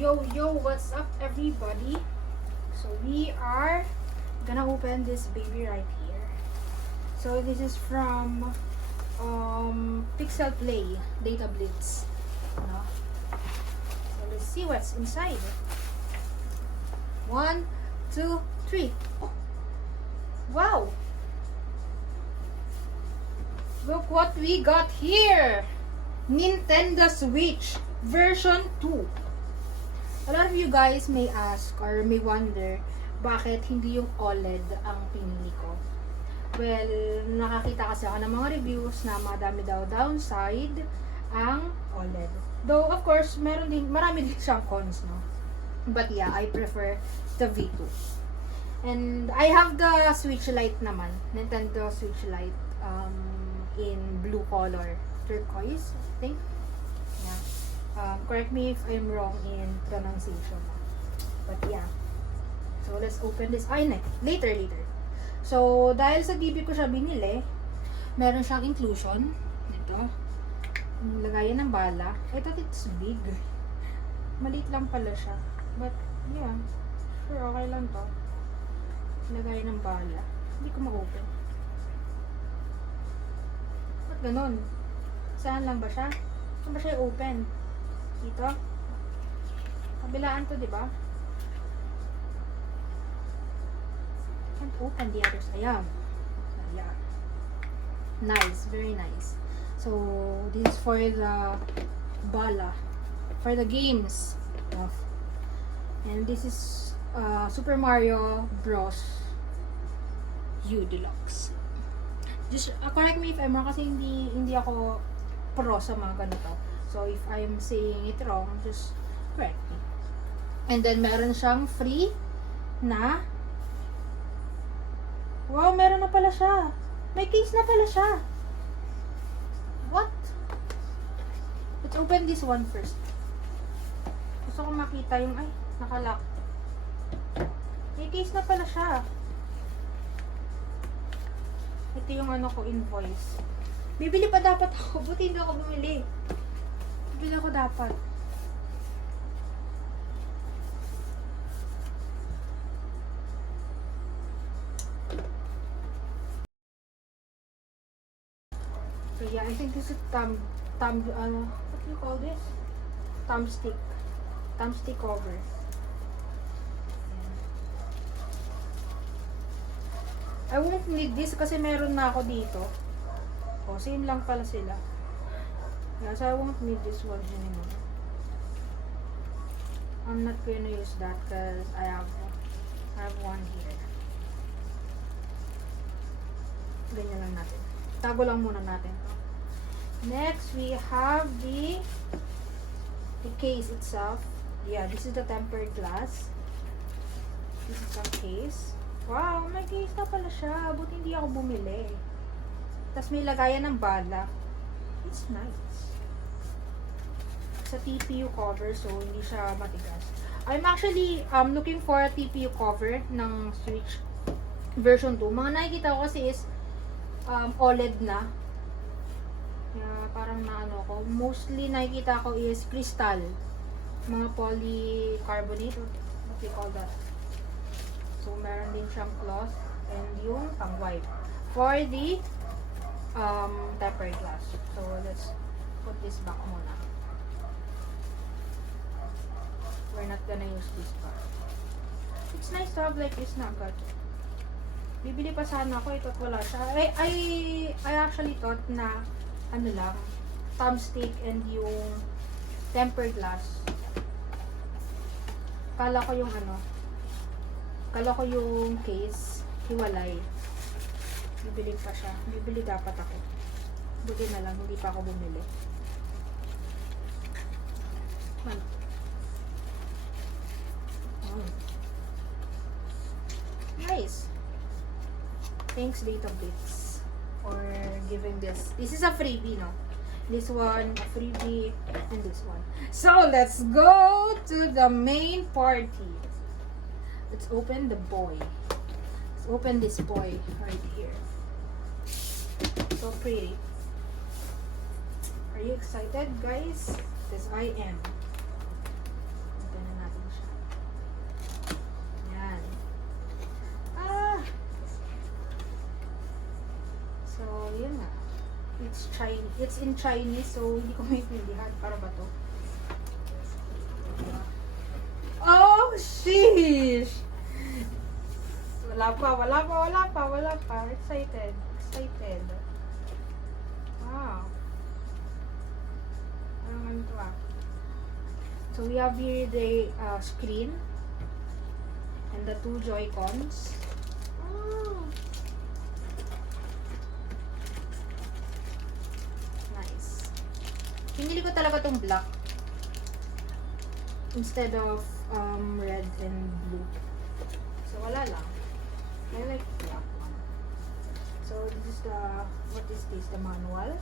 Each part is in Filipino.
Yo, what's up everybody? So we are gonna open this baby right here. So this is from Pixel Play Data Blitz. No? So let's see what's inside. 1, 2, 3. Wow! Look what we got here! Nintendo Switch version 2. A lot of you guys may ask or may wonder bakit hindi yung OLED ang pinili ko. Well, nakakita kasi ako ng mga reviews na madami daw downside ang OLED. Though, of course, marami din siyang cons, no? But yeah, I prefer the V2. And I have the Switch Lite naman. Nintendo Switch Lite in blue color. Turquoise, I think. Yeah. Correct me if I'm wrong in pronunciation. But yeah. So, let's open this. Later. So, dahil sa BB ko siya binili, meron siyang inclusion. Ito. Lagayan ng bala. I thought it's big. Maliit lang pala siya. But, yeah. Sure, okay lang to. Lagayan ng bala. Hindi ko ma-open. Ba't ganon? Saan lang ba siya? Saan ba siya open? Dito? Kabilaan to, diba? Can't open the others. Ayan. Ayan. Nice. Very nice. So, this is for the bala. For the games. And this is Super Mario Bros. U Deluxe. Just correct me if I'm wrong kasi hindi ako pro sa mga ganito. So, if I'm saying it wrong, just correct me. And then, meron siyang free na wow, meron na pala siya. May case na pala siya. What? Let's open this one first. Gusto ko makita yung, nakalock. May case na pala siya. Ito yung invoice. Bibili pa dapat ako. Buti hindi ako bumili. Bibili ako dapat. So yeah, I think this is what do you call this? Thumbstick cover. I won't need this kasi meron na ako dito. Oh, same lang pala sila. Yeah, so I won't need this one anymore. I'm not gonna use that because I have one here. Ganyan lang natin. Tago lang muna natin to. Next, we have the case itself. Yeah, this is the tempered glass. This is some case. Wow, may case na pala siya. Buti hindi ako bumili. Tapos may lagayan ng bala. It's nice. Sa TPU cover, so hindi siya matigas. I'm actually looking for a TPU cover ng Switch version 2. Mga nakikita ko kasi is OLED na. Kaya parang naano ko. Mostly nakikita ko is crystal. Mga polycarbonate. What do you call that? So, meron din siyang cloth and yung pang-wipe for the tempered glass. So, let's put this back muna. We're not gonna use this part. It's nice to have like this na agad. Bibili pa sana ako. Ito wala siya. I actually thought na lang, thumbstick and yung tempered glass. Kala ko yung case, hiwalay. Bibili pa siya. Bibili dapat ako. Buti na lang, hindi pa ako bumili. Nice. Thanks, Data Blitz, for giving this. This is a freebie, no? This one, a freebie, and this one. So, let's go to the main party. Let's open the boy. Let's open this boy right here. So pretty. Are you excited, guys? Because I am. Open It's in Chinese, so hindi ko maintindihan. Para ba to? Oh, sheesh! Wala pa. Excited. Wow. Ano to ah? So we have here the screen and the 2 Joy-Cons. Oh. Nice. Pinili ko talaga tong black instead of red and blue. So wala lang. I like black one. So this is the, what is this? The manual.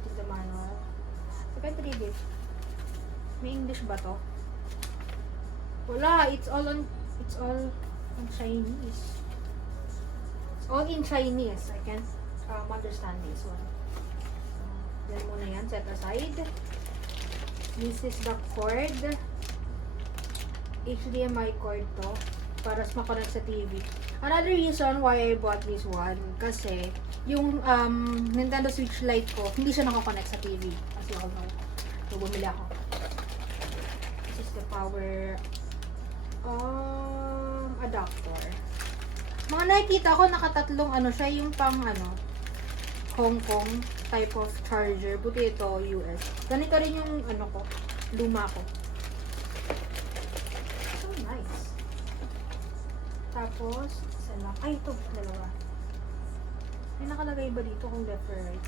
This is the manual. I can't read it. May English ba to? Wala. It's all on Chinese. It's all in Chinese. I can't understand this one. So, yan muna yan. Set aside. This is the cord. HDMI cord to. Para makonect sa TV. Another reason why I bought this one, kasi yung Nintendo Switch Lite ko, hindi siya nakakonect sa TV. As you all know. So, bumili ako. This is the power adapter. Mga nakikita ko, nakatatlong ano siya, yung pang Hong Kong type of charger. Buti ito, US. Ganito rin yung ko, luma ko. So nice. Tapos, isa lang. Ay, ito, dalawa. May nakalagay ba dito kung left or right?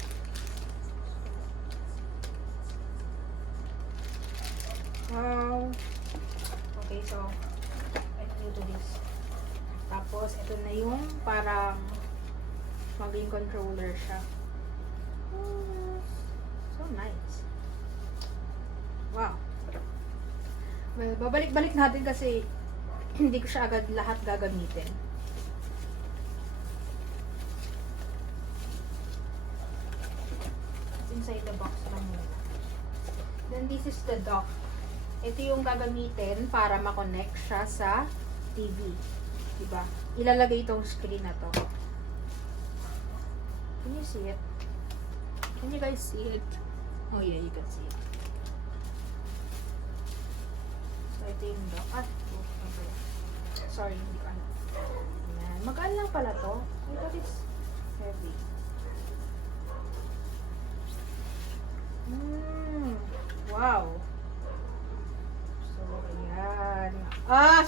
Wow. Okay, so, I can do this. Tapos, ito na yung parang maging controller siya. So nice. Wow. Well, babalik-balik natin kasi hindi ko siya agad lahat gagamitin. Inside the box lang muna. Then this is the dock. Ito yung gagamitin para ma-connect siya sa TV. Diba? Ilalagay itong screen na to. Can you see it? Can you guys see it? Oh yeah, you can see it. So ito yung dock. Okay. Sorry, hindi ko alam. Ayan. Magaan lang pala to. I thought it's heavy. Wow. So, ayan.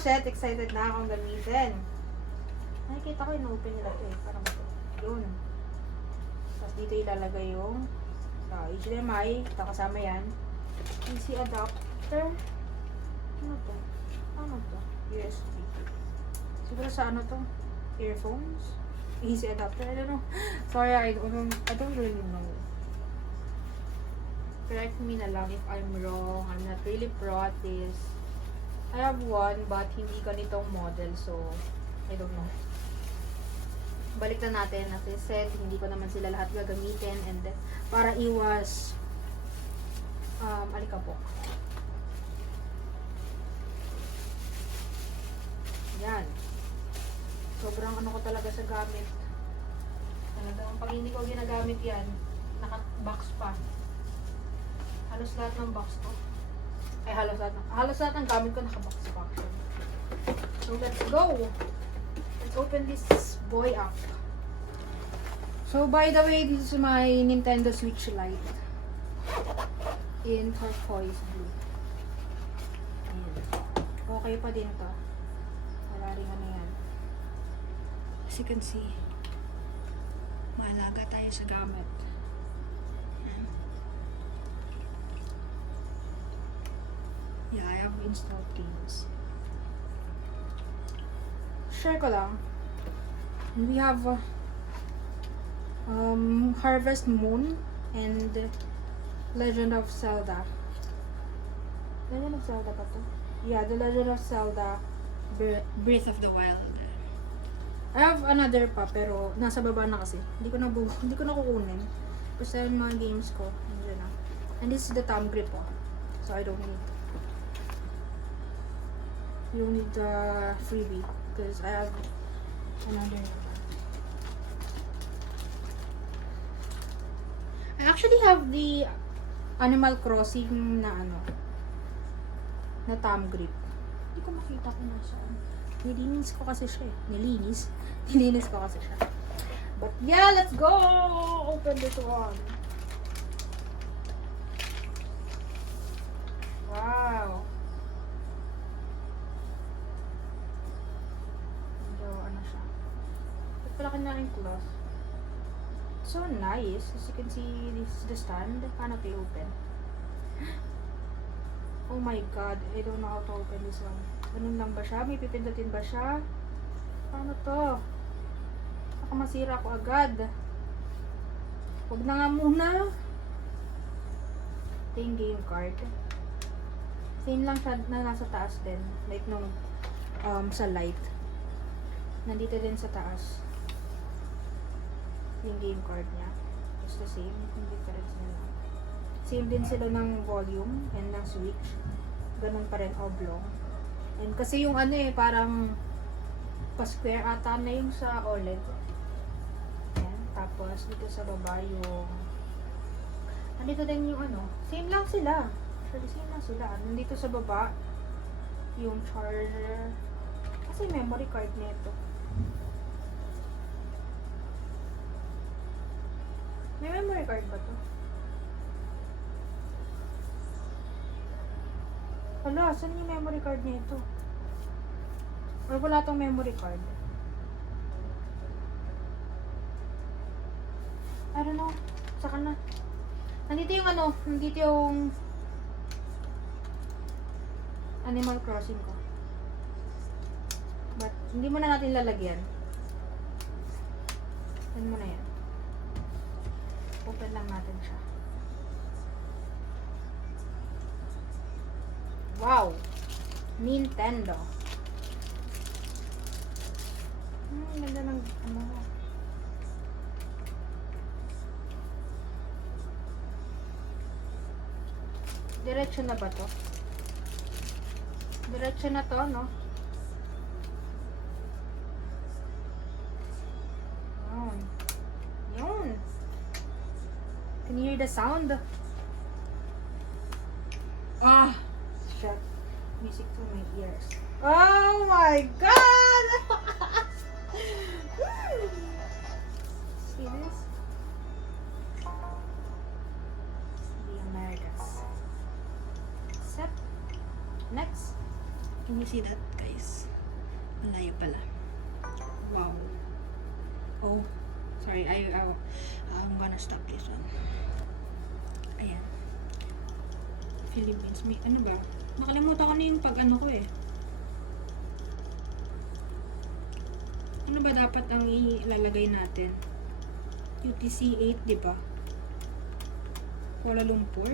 Shit! Excited na akong gamitin. Nakikita ko yung open nila ito eh. Parang ito. Yun. Tapos dito ilalagay yung HDMI. Ito kasama yan. PC adapter. Ano to? Ano to? USB. Siguro sa ano to? Earphones? Easy adapter? I don't know. Sorry, I don't really know. Correct me na lang if I'm wrong. I'm not really pro at this. I have one but hindi ganitong model, so I don't know. Balik na natin. As I said, hindi ko naman sila lahat gagamitin and para iwas alikabok. Yan. Sobrang ano ko talaga sa gamit. Talagang pag hindi ko ginagamit yan, naka-box pa. Halos lahat ng box ko. Ay, halos lahat ng gamit ko naka-box pa. So, let's go! Let's open this boy up. So, by the way, this is my Nintendo Switch Lite. In turquoise blue. Ayan. Okay pa din to. Wala rin ano yan. As you can see, maalaga tayo sa gamit. Yeah, I have installed games. Share ko lang. And we have Harvest Moon and Legend of Zelda. Legend of Zelda ba to? Yeah, the Legend of Zelda Breath of the Wild. I have another pa pero nasa baba na kasi. Hindi ko na kukunin. Kasi yung mga games ko, nandiyan na. And this is the thumb grip po. So I don't need. You don't need the freebie because I have another. I I actually have the Animal Crossing na na thumb grip. Hindi ko makita kung nasaan. Nilinis ko kasi siya eh. Nilinis ko kasi siya. But yeah, let's go! Open this one. Wow! Medyo siya. Ito pala kinaing cloth. So nice. As you can see, this is the stand. Paano ito i-open? Oh my god, I don't know how to open this one. Ganun lang ba siya? May pipindutin ba siya? Paano to? Baka masira ko agad. Huwag na nga muna. Ito yung game card. Same lang siya na nasa taas din. Like nung sa Lite. Nandito din sa taas. Yung game card niya. It's the same. Yung difference nila. Same din sila ng volume and ng switch. Ganun pa rin oblong. And kasi yung parang pa-square ata na yung sa OLED. Ayan. Tapos dito sa baba yung nandito din yung same lang sila. Actually, same lang sila. Nandito sa baba yung charger. Kasi memory card nito. May memory card ba to? Hala, saan yung memory card nito? Or wala tong memory card? I don't know. Saka na. Nandito yung nandito yung Animal Crossing ko. But, hindi mo na natin lalagyan. Yan mo na yan. Open lang natin siya. Wow! Nintendo. Ganda ng diretso na ba to? Diretso na to, no? Yun. Can you hear the sound? Shut music to my ears. Oh my god! See this? The Americas. Set. Next. Can you see that, guys? Malayo pala. Wow. Oh, sorry. I'm gonna stop this one. Ayan. Philippines. May ano ba? Nakalimutan ko na yung ko eh. Ano ba dapat ang ilalagay natin? UTC 8, di ba? Kuala Lumpur?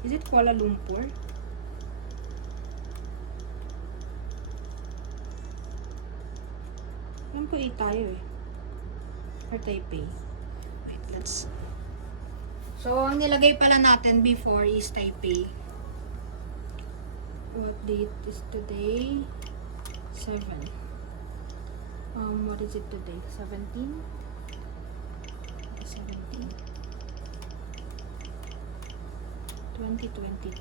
Is it Kuala Lumpur? Alam ko 8 tayo eh. Or Taipei. Wait, let's... So, ang nilagay pala natin before is Taipei. What date is today? 7. What is it today? 17? 17. 2022.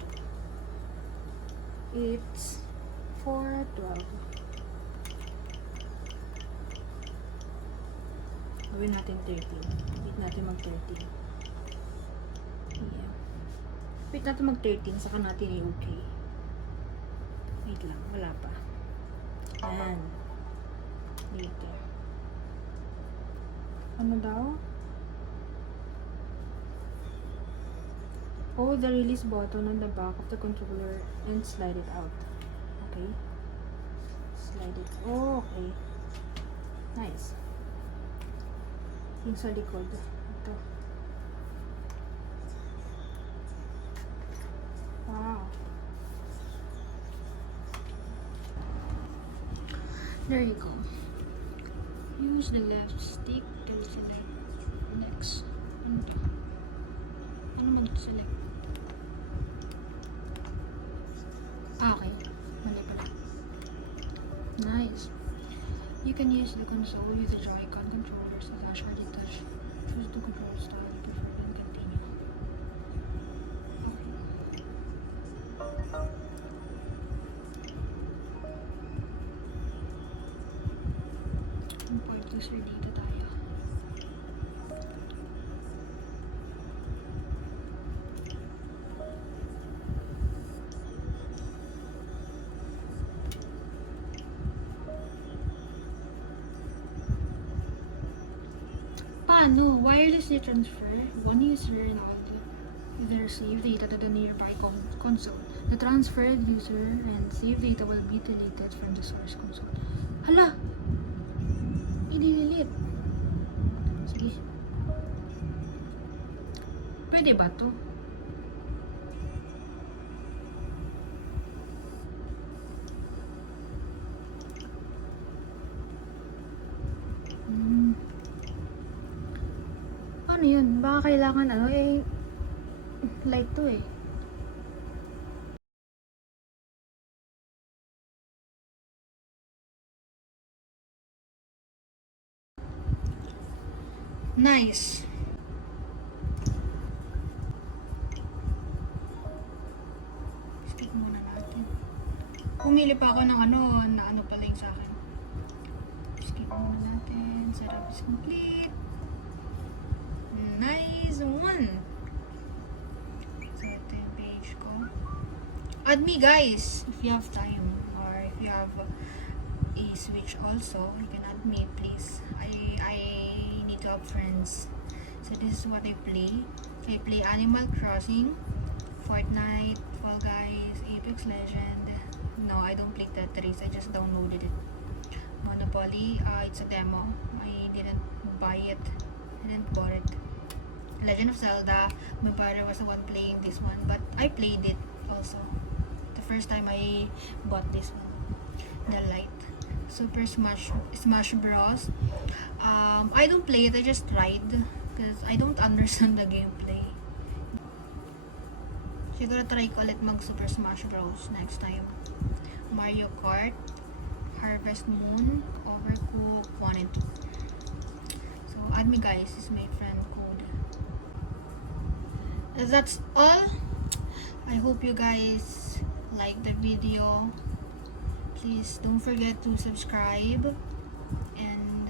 It's 4/12. Gawin natin 13. Wait natin mag-13. Yeah. Wait natin mag-13, saka natin i-okay. Wait lang, wala pa. Ayan. Later. Ano daw? Hold the release button on the back of the controller and slide it out. Okay. Slide it. Oh, okay. Nice. Yung sa likod. Ito. Wow. There you go. Use the left stick to select next. Ano mag-select? Okay. Mali pala. Nice. You can use the console with the Joy-Con controllers slash hard touch. Choose the control style you prefer and continue. User data tayo. Paano? Wirelessly transfer one user log their save data to the nearby console. The transferred user and save data will be deleted from the source console. Hala! I-delete. Sige. Pwede ba to? Ano yun? Baka kailangan Lite to eh. Nice. Skip muna natin. Pumili pa ako ng na ano pala yung sa akin. Skip muna natin. Setup is complete. Nice one. So, ito yung page ko. Add me guys, if you have time. Or if you have a Switch also, you can add me please. I need to have friends. So this is what I play. I play Animal Crossing, Fortnite, Fall Guys, Apex Legend. No, I don't play Tetris. I just downloaded it. Monopoly, it's a demo. I didn't buy it. I didn't bought it. Legend of Zelda, my brother was the one playing this one, but I played it also. The first time I bought this one, the Lite. Super Smash Bros. I don't play it, I just tried because I don't understand the gameplay. Siguro try ko ulit mag Super Smash Bros. Next time. Mario Kart, Harvest Moon, Overcooked 1 and 2. So add me guys, this is my friend code. That's all. I hope you guys like the video. Please don't forget to subscribe and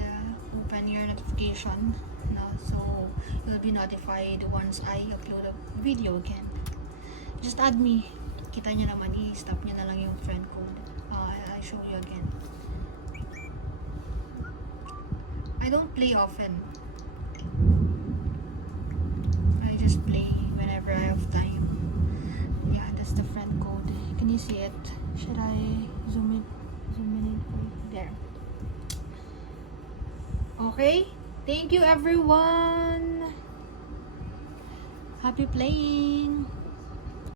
open your notification so you'll be notified once I upload a video again. Just add me. Kita nyo naman, i-stop nyo na lang yung friend code. I'll show you again. I don't play often. I just play whenever I have time. Yeah, that's the friend code. Can you see it? Should I zoom in for you? There. Okay. Thank you everyone. Happy playing.